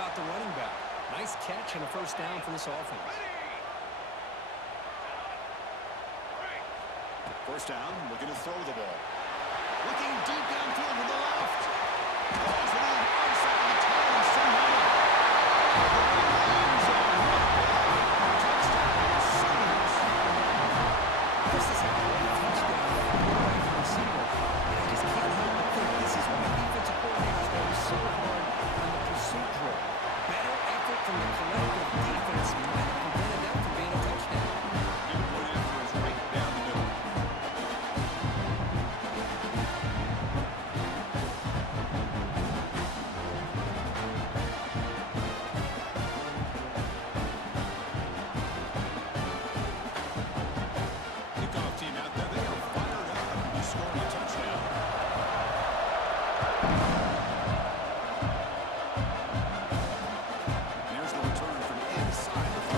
about the running back? Nice catch and a first down for this offense. First down, looking to throw the ball. Looking deep downfield to the left. Throws it in outside the 10 and somehow. Touchdown, Sooners. This is a great touchdown by the quarterback and receiver. And I just can't help but think this is why defensive coordinators go so hard on the pursuit drill. Better effort from the collective defense might have prevented that from being a touchdown. And the point after is right down the middle. Kickoff team out there. They are fired up to score a touchdown. There's the return from inside the 5.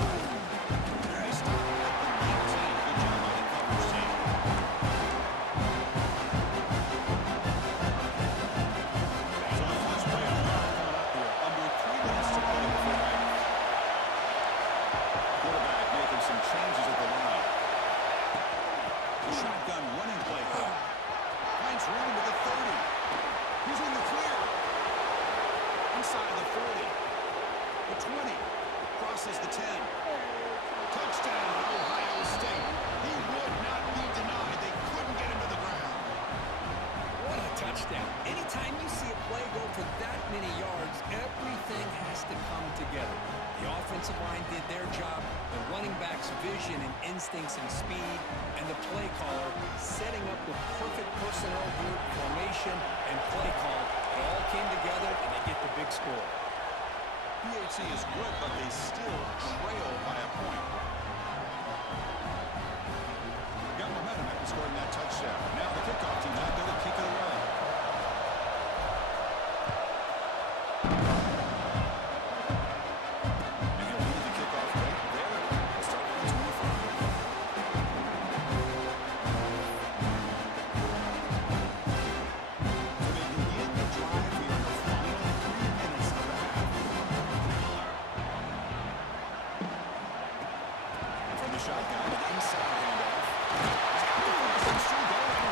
They stop at the 19. Good job by the coverage team. So the first play of the half coming up here. Under 3 minutes to play before half. Quarterback making some changes at the line. The shotgun running play. Finds room to the 30. He's in the clear. Inside the 40. The 20. Crosses the 10. Touchdown, Ohio State. He would not be denied. They couldn't get him to the ground. What a touchdown. Anytime you see a play go for that many yards, everything has to come together. The offensive line did their job, the running back's vision and instincts and speed, and the play caller setting up the perfect personnel group, formation, and play call. It all came together, and they get the big score. PAT is good, but they still trail by a point. Got momentum after scoring that touchdown. Now the kickoff team out there to kick it away. And he'll lead the kickoff right there. We'll start with the 25. So they begin the drive here in the final 3 minutes of the half. From the shotgun, an inside handoff. He's still going.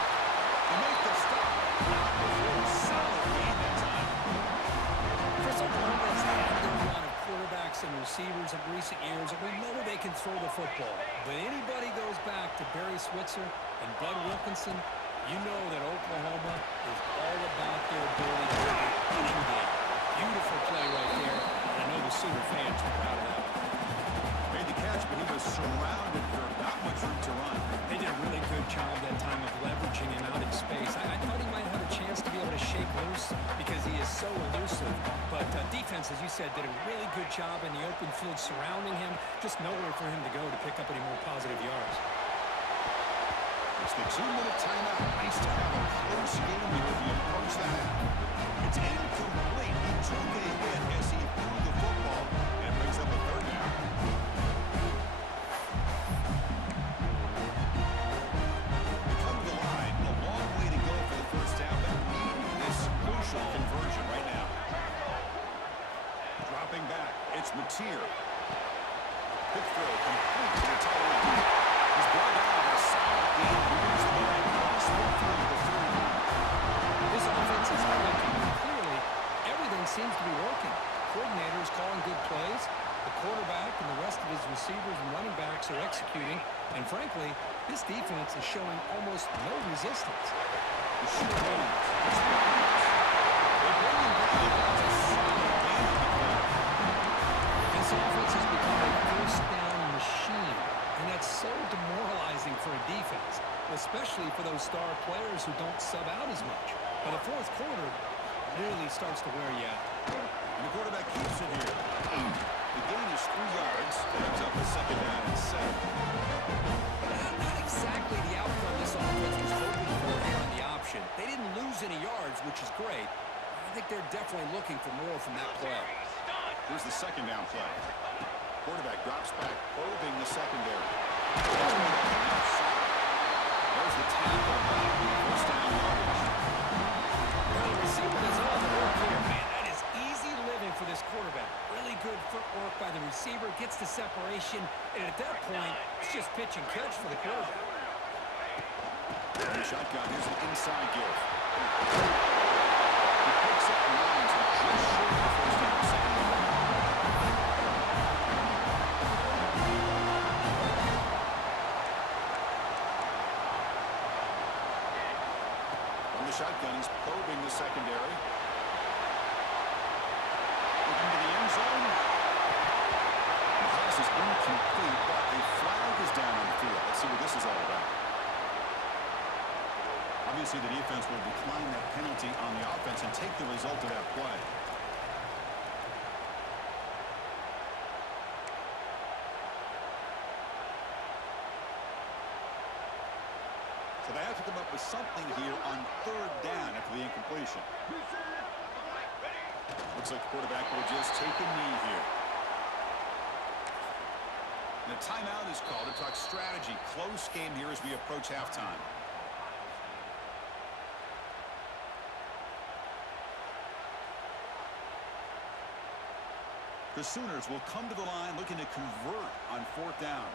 They make the stop. Not before a solid gain that time. Chris, Oklahoma has had their run of quarterbacks and receivers in recent years, and we know they can throw the football. But anybody goes back to Barry Switzer and Bud Wilkinson, you know that Oklahoma is all about their ability to win any game. Beautiful play right there, and I know the Sooner fans are proud of that. Made the catch, but he was surrounded for not much room to run. They did a really good job that time of leveraging him out in space. I thought he might have a chance to be able to shake loose because he is so elusive. But defense, as you said, did a really good job in the open field surrounding him. Just nowhere for him to go to pick up any more positive yards. It's the 2-minute timeout. Nice to have a close game here if you approach that. It's incomplete. He took a hit as he threw the football and brings up a third down. They come to the line. A long way to go for the first down, but needing this crucial conversion right now. Dropping back. It's Mateer. Quick throw complete to the tight end. He's brought down by a solid gain. Moves the line across midfield to the 30. This offense is clicking. Clearly, everything seems to be working. Coordinator is calling good plays. The quarterback and the rest of his receivers and running backs are executing. And frankly, this defense is showing almost no resistance. The shoot Williams. They bring him down. That's a solid gain on the play. This offense has become a first down machine. And that's so demoralizing for a defense, especially for those star players who don't sub out as much. But the fourth quarter really starts to wear you out. And the quarterback keeps it here. The gain is 3 yards. Brings up a second down and 7. Not exactly the outcome this offense was hoping for here on the option. They didn't lose any yards, which is great. I think they're definitely looking for more from that play. Here's the second down play. Quarterback drops back, probing the secondary. There's the tackle. First down yardage. Well, the receiver does all the work here, man. That is easy living for this quarterback. the separation, and at that point, it's just pitch and catch for the quarterback. On the shotgun, here's an inside give. He picks up 9, so just short of the first down. Second and 1. From the shotgun, he's probing the secondary. Looking to the end zone. The pass is incomplete, but a flag is down on the field. Let's see what this is all about. Obviously, the defense will decline that penalty on the offense and take the result of that play. So they have to come up with something here on third down after the incompletion. Looks like the quarterback will just take a knee here. And a timeout is called to talk strategy. Close game here as we approach halftime. The Sooners will come to the line looking to convert on fourth down.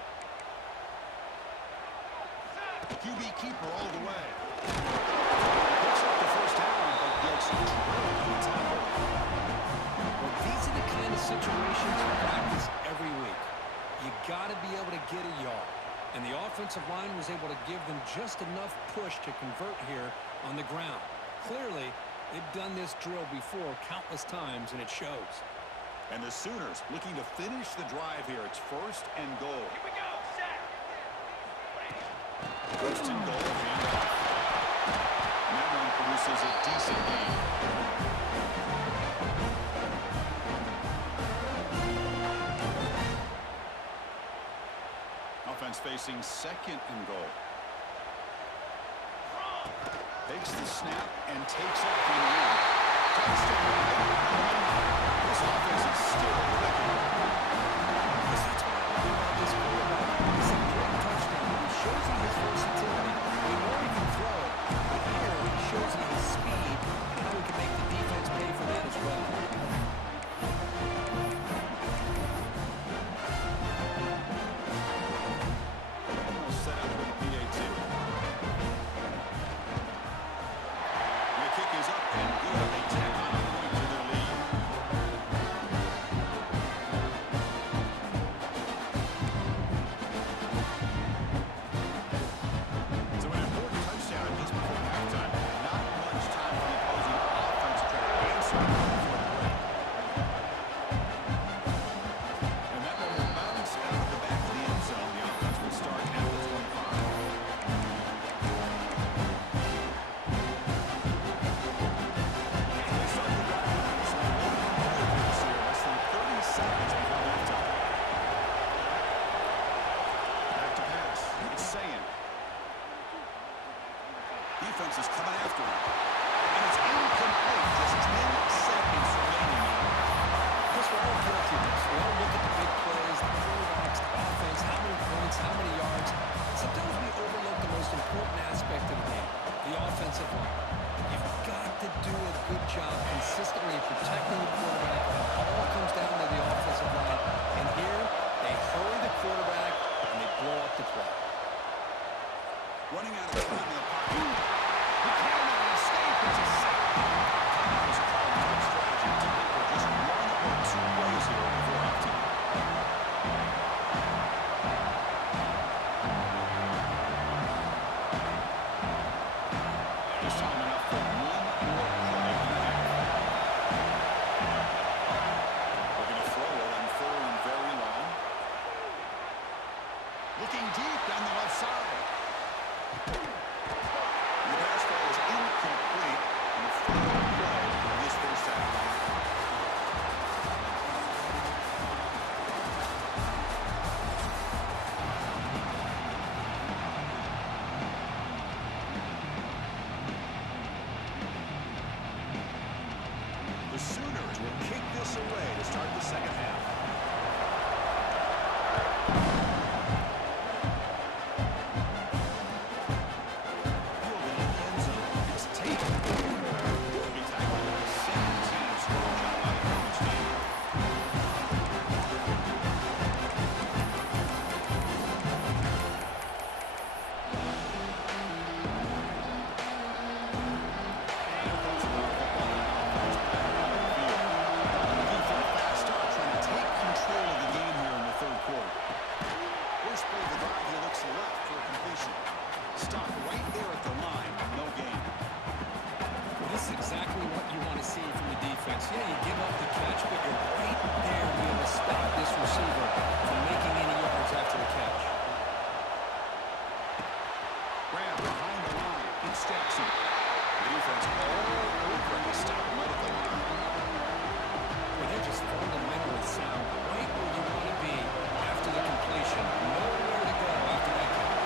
QB keeper all the way. Picks up the first down, but gets drilled on the tackle. Well, these are the kind of situations you practice every week. You got to be able to get a yard. And the offensive line was able to give them just enough push to convert here on the ground. Clearly, they've done this drill before countless times, and it shows. And the Sooners looking to finish the drive here. It's first and goal. Here we go, set. First and goal, handoff. And that one produces a decent gain. Offense facing second and goal. Takes the snap and takes off in the end. Touchdown. This offense is still clicking. Because that's what I love about this quarterback. He's a great touchdown. He shows you his versatility. We know he can throw it, but here he shows you his speed and how he can make the defense pay for that as well. Almost set up with the PAT. The kick is up and good. They tack on a point to their lead. So an important touchdown just before halftime. Not much time for the opposing offense to try to answer before the break. And that one will bounce out of the back of the end zone. The offense will start at the 25. They start the drive with some this here, less than 30 seconds before halftime. Back to pass. It's Sayan. Defense is coming after him. And it's incomplete. Just 10 seconds remaining now. Because we're all guilty of this. We all look at the big plays, the quarterbacks, the offense, how many points, how many yards. Sometimes we overlook the most important aspect of the game, the offensive line. You've got to do a good job consistently protecting the quarterback. It all comes down to the offensive line. And here, they hurry the quarterback, and they blow up the play. Running out of time in the pocket. He can't make a mistake. It's a sack. Timeout is called on strategy. Typical, just one or two plays here before halftime. Just time enough for one more play in the half. Looking to throw it on third and very long. Looking deep down the left side. The pass ball is incomplete on the final play of this first half. The Sooners will kick this away to start the second half. Fielding in the end zone. It's Tate. Will be tackled at the 17. Strong job by the coverage team. Yeah, you give up the catch, but you're right there to be able to stop this receiver from making any yards after the catch. Grab behind the line. It's Jackson. The defense all over him to stop him right at the line. Well, they're just fundamentally sound, right where you want to be after the completion. Nowhere to go after that catch.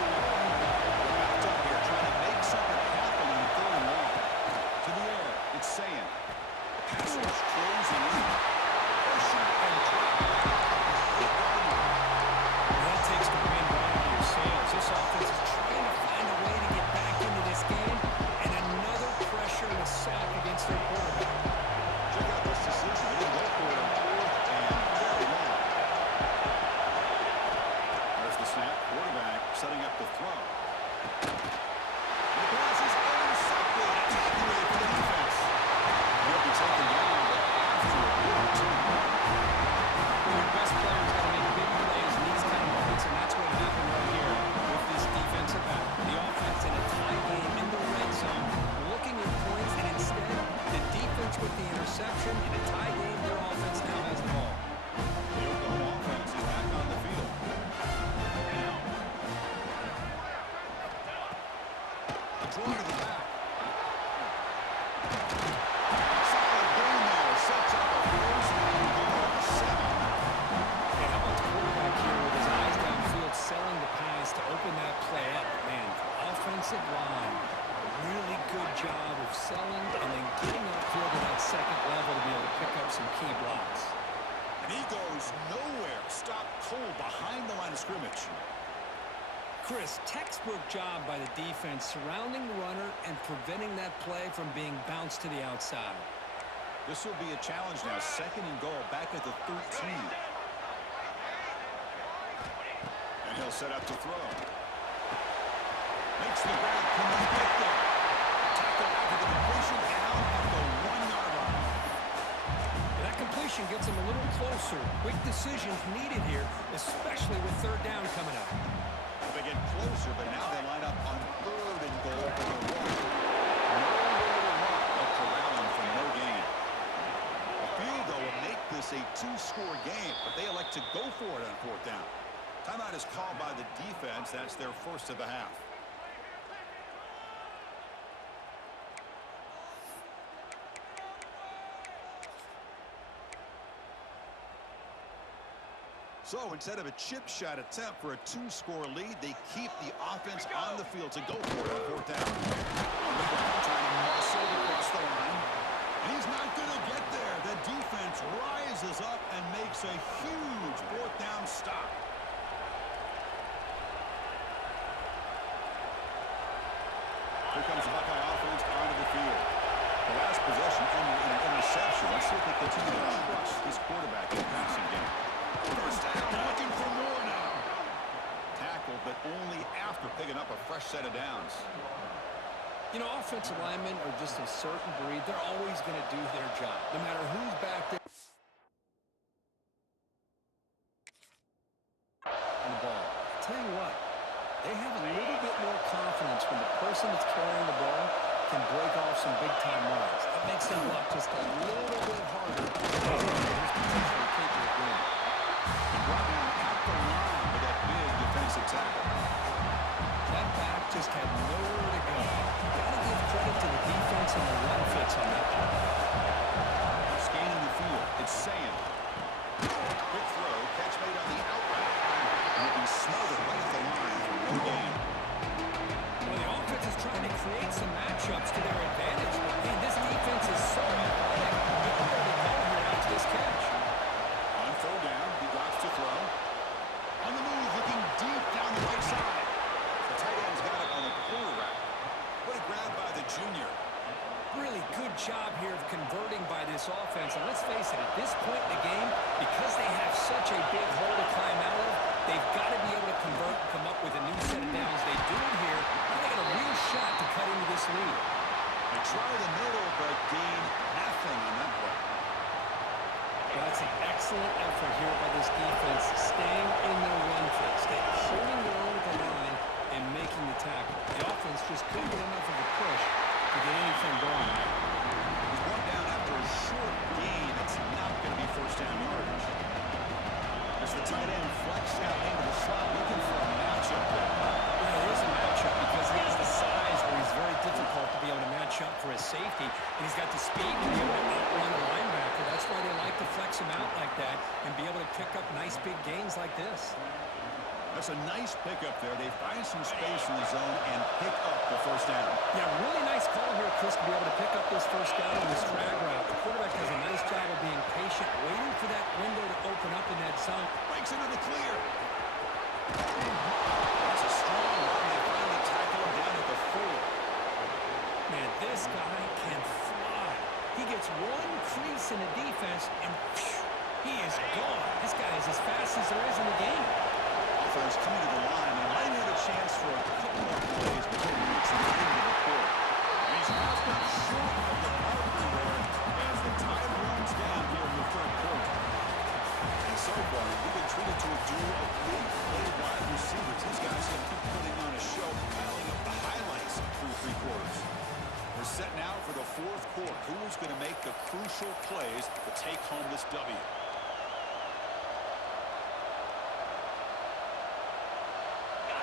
Backed up here, trying to make something happen on 3rd and 1. To the air, it's Sayan. The passers closing in. Pressure and drop. That takes the wind right out of your sails. This offense is trying to find a way to get back into this game, and another pressure and a sack against their quarterback. Check out this decision. They didn't go for it on 4th and very long. There's the snap. Quarterback setting up the throw. The pass is intercepted. Taken away from the defense. He'll be taken down after a big return. Your best player's got to make big plays in these kind of moments, and that's what happened right here with this defensive back. The offense in a tie game in the red zone, looking at points, and instead, the defense with the interception. In a tie game, their offense now has the ball. The Oklahoma offense is back on the field. A draw to the back. Solid gain there. Sets up a 1st and goal at the 7. Hey, how about the quarterback here with his eyes downfield, selling the pass to open that play up? Man, offensive line, a really good job of selling and then getting upfield to that 2nd level to be able to pick up some key blocks. And he goes nowhere. Stop cold behind the line of scrimmage. Chris, textbook job by the defense surrounding the runner and preventing that play from being bounced to the outside. This will be a challenge now. 2nd and goal back at the 13. And he'll set up to throw. Makes the grab. Can he get there? Tackle after the completion down at the 1-yard line. That completion gets him a little closer. Quick decisions needed here, especially with 3rd down coming up. They get closer, but now they line up on 3rd and goal for the 1. Nowhere to run, but corralling for no gain. A field goal will make this a 2-score game, but they elect to go for it on 4th down. Timeout is called by the defense. That's their first of the half. So instead of a chip shot attempt for a 2-score lead, they keep the offense on the field to go for it on 4th down. On the ground, trying to muscle across the line. And he's not going to get there. The defense rises up and makes a huge 4th down stop. Here comes the Buckeye offense onto the field. The last possession ended in an interception. Let's see if they continue to trust this quarterback in the passing game. 1st down, looking for more now. Tackled, but only after picking up a fresh set of downs. You know, offensive linemen are just a certain breed. They're always going to do their job, no matter who's back there on the ball. Tell you what, they have a little bit more confidence when the person that's carrying the ball can break off some big-time runs. That makes them block just a little bit harder than he's potentially capable of doing. Brought down at the line with that big defensive tackle. That back just had nowhere to go. Got to give credit to the defense and the run fits on that play. Scanning the field, it's Sayan. Quick throw, catch made on the out route. And it'll be smothered right at the line for no gain. Well, the offense is trying to create some matchups to their advantage. Hey, this defense is so athletic. Nowhere to go here after this catch. On 3rd down, he drops to throw. On the move, looking deep down the right side. The tight end's got it on the quarterback. What a grab by the junior. Really good job here of converting by this offense. And let's face it, at this point in the game, because they have such a big hole to climb out of, they've got to be able to convert and come up with a new set of downs. They do it here. They got a real shot to cut into this lead. They try the middle, but gain nothing on that play. Well, that's an excellent effort here by this defense, staying in their run fit, holding their own at the line and making the tackle. The offense just couldn't get enough of a push to get anything going. He's brought down after a short gain The tight end flexed out into the slot, looking for a matchup there. Yeah, it is a matchup because he has the size where he's very difficult to be able to match up for his safety, and he's got the speed to be able to outrun a linebacker. That's why they like to flex him out like that and be able to pick up nice big gains like this. That's a nice pickup there. They find some space in the zone and pick up the first down. Yeah, really nice call here, Chris, to be able to pick up this first down on this drag route. The quarterback does a nice job of being patient, waiting for that window to open up in that zone. Breaks into the clear. That's a strong run. They finally tackle him down at the 4. Man, this guy can fly. He gets one crease in the defense, and phew, he is gone. This guy is as fast as there is in the game. Offense coming to the line. They might have a chance for a couple more plays before reaching the end of the quarter. He's just got short of the marker there as the tide runs down here in the third quarter. And so far, we've been treated to a duo of big play wide receivers. These guys have been putting on a show, piling up the highlights through 3 quarters. We're set now for the fourth quarter. Who is going to make the crucial plays to take home this W?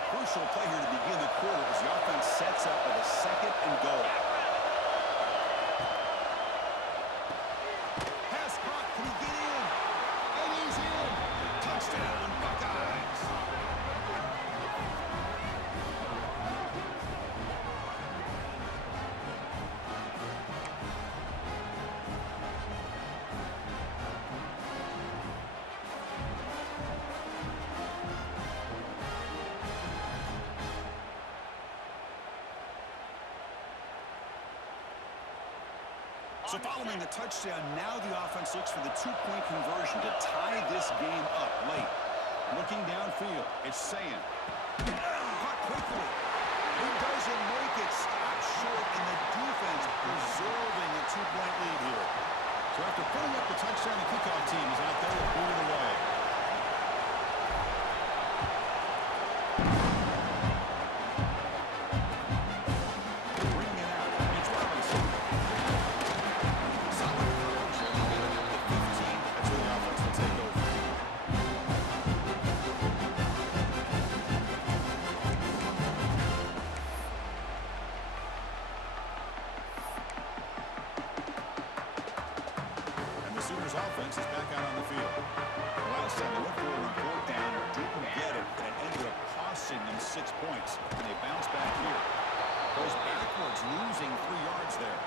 Crucial play here to begin the quarter as the offense sets up with a 2nd and goal. Pass caught. Can he get in? And he's in. Touchdown, Buckeyes. So following the touchdown, now the offense looks for the 2-point conversion to tie this game up late. Looking downfield, it's Sayan. Caught quickly. He doesn't make it. Stop short, and the defense preserving a 2-point lead here. So after putting up the touchdown, the kickoff team is out there to boot it away. Offense is back out on the field. The last time they went for it on 4th down, didn't get it, and it ended up costing them 6 points. And they bounce back here. Goes backwards, losing 3 yards there.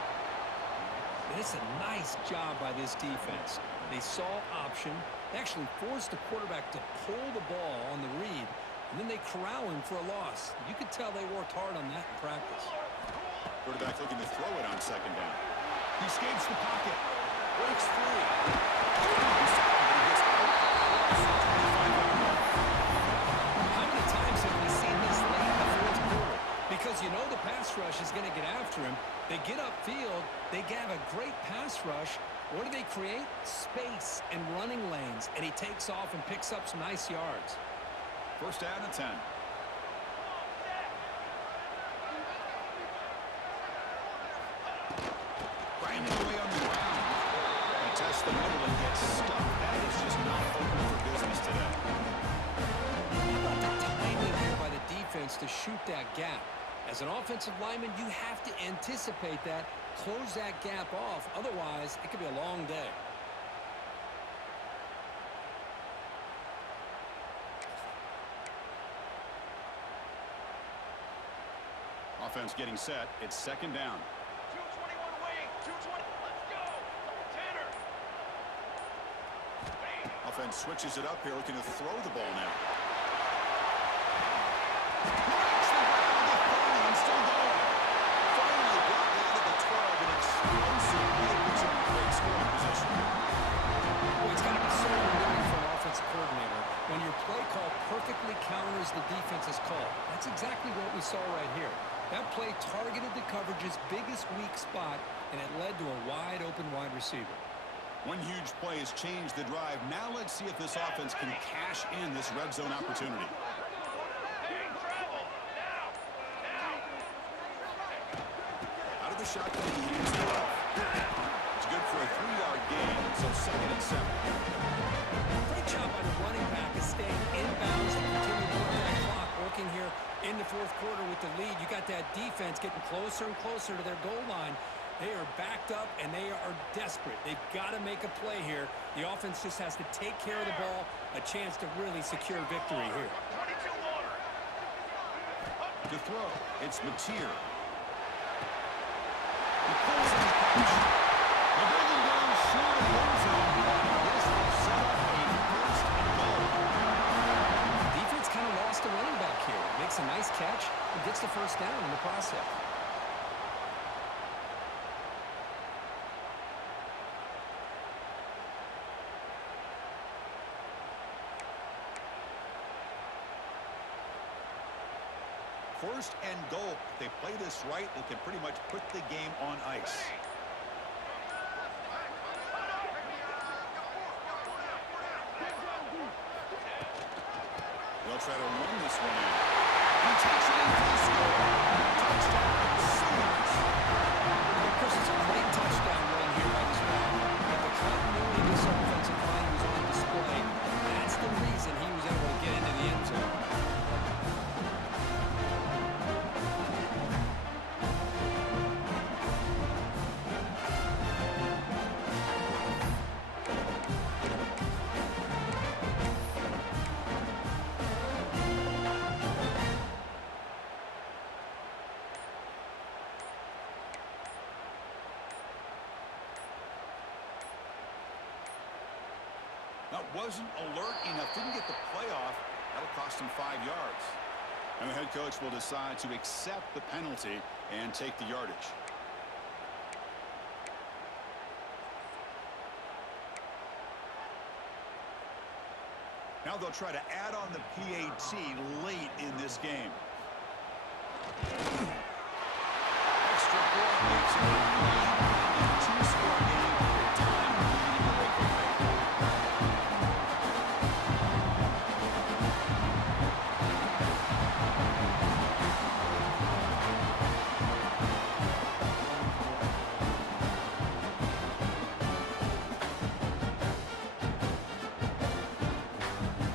It's a nice job by this defense. They saw option. They actually forced the quarterback to pull the ball on the read, and then they corral him for a loss. You could tell they worked hard on that in practice. Quarterback looking to throw it on 2nd down. He escapes the pocket. Breaks free. How many times have we seen this late in the 4th quarter? Because you know the pass rush is going to get after him. They get upfield. They have a great pass rush. What do they create? Space and running lanes. And he takes off and picks up some nice yards. First down and 10. Grinding away on the ground. Test the middle and get stuck. That is just not open for business today. How about the timing here by the defense to shoot that gap? As an offensive lineman, you have to anticipate that, close that gap off. Otherwise, it could be a long day. Offense getting set. It's 2nd down. 221 wing. 220. Let's go. Tanner. Offense switches it up here, looking to throw the ball now. Still going. Finally brought down to the 12 and explosive play puts him in great scoring position. Well, it's got to be so rewarding for an offensive coordinator when your play call perfectly counters the defense's call. That's exactly what we saw right here. That play targeted the coverage's biggest weak spot, and it led to a wide-open wide receiver. One huge play has changed the drive. Now let's see if this offense can cash in this red zone opportunity. Out of the shotgun, he hands it off. It's good for a 3-yard gain, so 2nd and 7. Great job by the running back of staying inbounds and continue to work that clock, working here in the fourth quarter with the lead. You got that defense getting closer and closer to their goal line. They are backed up, and they are desperate. They've got to make a play here. The offense just has to take care of the ball, a chance to really secure victory here. 22 water. To throw, it's Mateer. He pulls in the catch. The bringing down short of the end zone. This will set up a first and goal. Defense kind of lost a running back here. Makes a nice catch and gets the first down in the process. First and goal. If they play this right, they can pretty much put the game on ice. They'll try to run this one in. He takes it in for the score. Touchdown, Sooners. Of course, it's a great touchdown run here by this back. But the continuity of this offensive line was on display. That's the reason he was able to get into the end zone. That wasn't alert enough. Didn't get the playoff. That'll cost him 5 yards. And the head coach will decide to accept the penalty and take the yardage. Now they'll try to add on the PAT late in this game. Extra point makes it a 2-score game with time remaining in the regular game.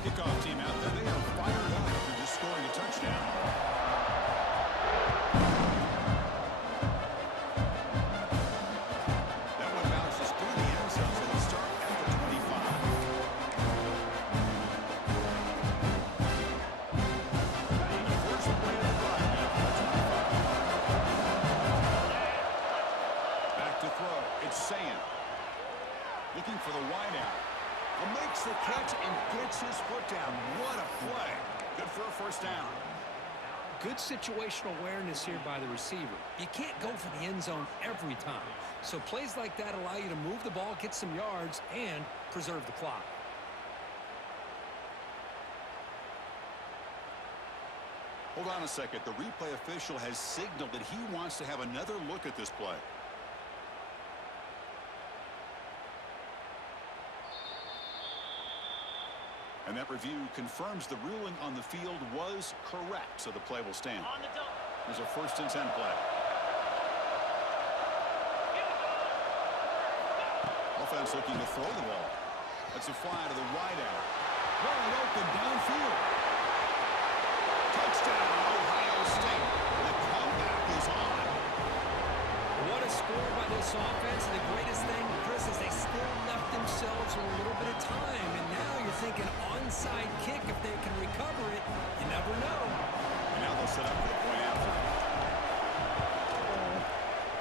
Kickoff team out there. They are fired up after just scoring a touchdown. That one bounces through the end zone, so they start at the 25. And the first play of the drive now from the 25. Back to throw. It's Sayan. Looking for the wideout. Makes the catch and gets his foot down. What a play. Good for a first down. Good situational awareness here by the receiver. You can't go for the end zone every time. So plays like that allow you to move the ball, get some yards, and preserve the clock. Hold on a second. The replay official has signaled that he wants to have another look at this play. And that review confirms the ruling on the field was correct, so the play will stand. On the double. There's a 1st and 10 play. Offense looking to throw the ball. That's a fly to the wideout. Wide open downfield. Touchdown, Ohio State. The comeback is on. What a score by this offense. And the greatest thing, Chris, is they still left themselves with a little bit of time. And now you're thinking onside kick if they can recover it. You never know. And now they'll set up for the point after.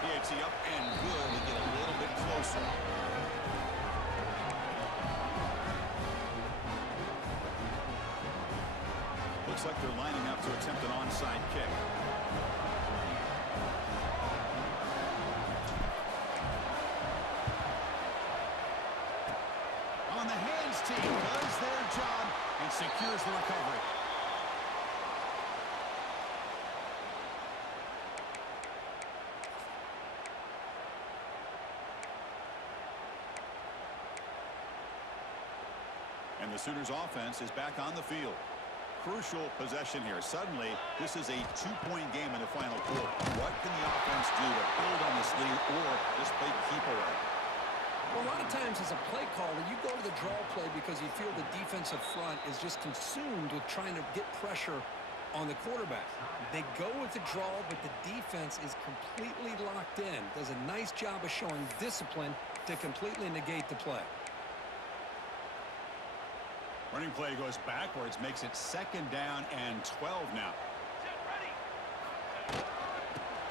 PAT up and good to get a little bit closer. Looks like they're lining up to attempt an onside kick. On the hands team does their job and secures the recovery. And the Sooners offense is back on the field. Crucial possession here. Suddenly, this is a 2-point game in the final quarter. What can the offense do to build on this lead or just play keep away? Well, a lot of times as a play caller, you go to the draw play because you feel the defensive front is just consumed with trying to get pressure on the quarterback. They go with the draw, but the defense is completely locked in. Does a nice job of showing discipline to completely negate the play. Running play goes backwards, makes it 2nd down and 12 now. Get ready.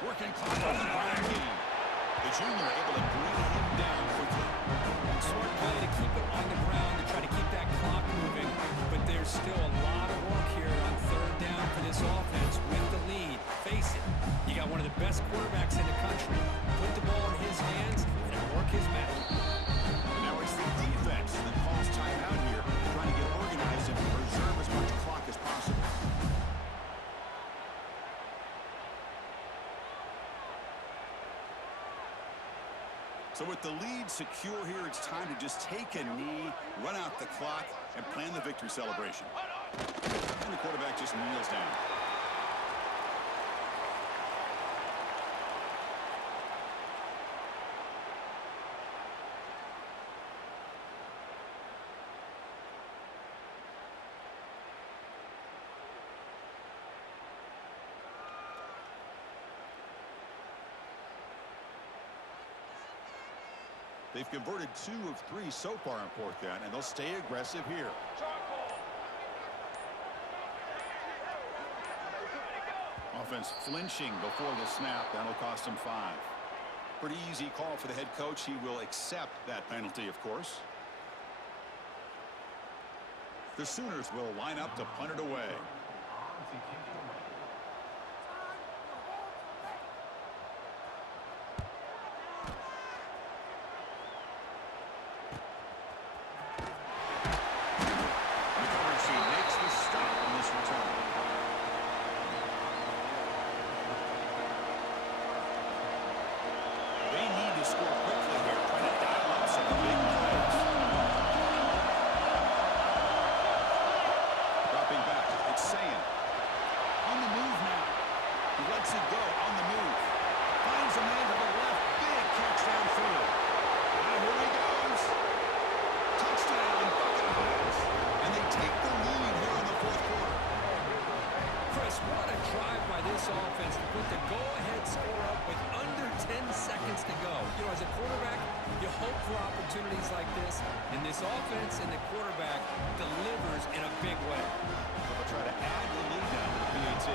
Working clock on the ground game. The junior able to bring him down quickly. Smart play to keep it on the ground to try to keep that clock moving, but there's still a lot of work here on 3rd down for this offense with the lead. Face it, you got one of the best quarterbacks in the country. Put the ball in his hands and work his magic. Now it's the defense that calls timeout here, trying to get organized and preserve as much clock as possible. So with the lead secure here, it's time to just take a knee, run out the clock, and plan the victory celebration. And the quarterback just kneels down. They've converted 2 of 3 so far in 4th down, and they'll stay aggressive here. Offense flinching before the snap. That'll cost him 5. Pretty easy call for the head coach. He will accept that penalty, of course. The Sooners will line up to punt it away. Offense to put the go-ahead score up with under 10 seconds to go. You know, as a quarterback, you hope for opportunities like this, and this offense and the quarterback delivers in a big way. They'll try to add the lead now to the PAT.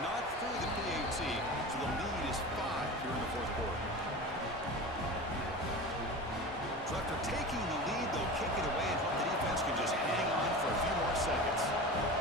Not through the PAT, so the lead is 5 here in the 4th quarter. So after taking the lead, they'll kick it away and hope the defense can just hang on for a few more seconds.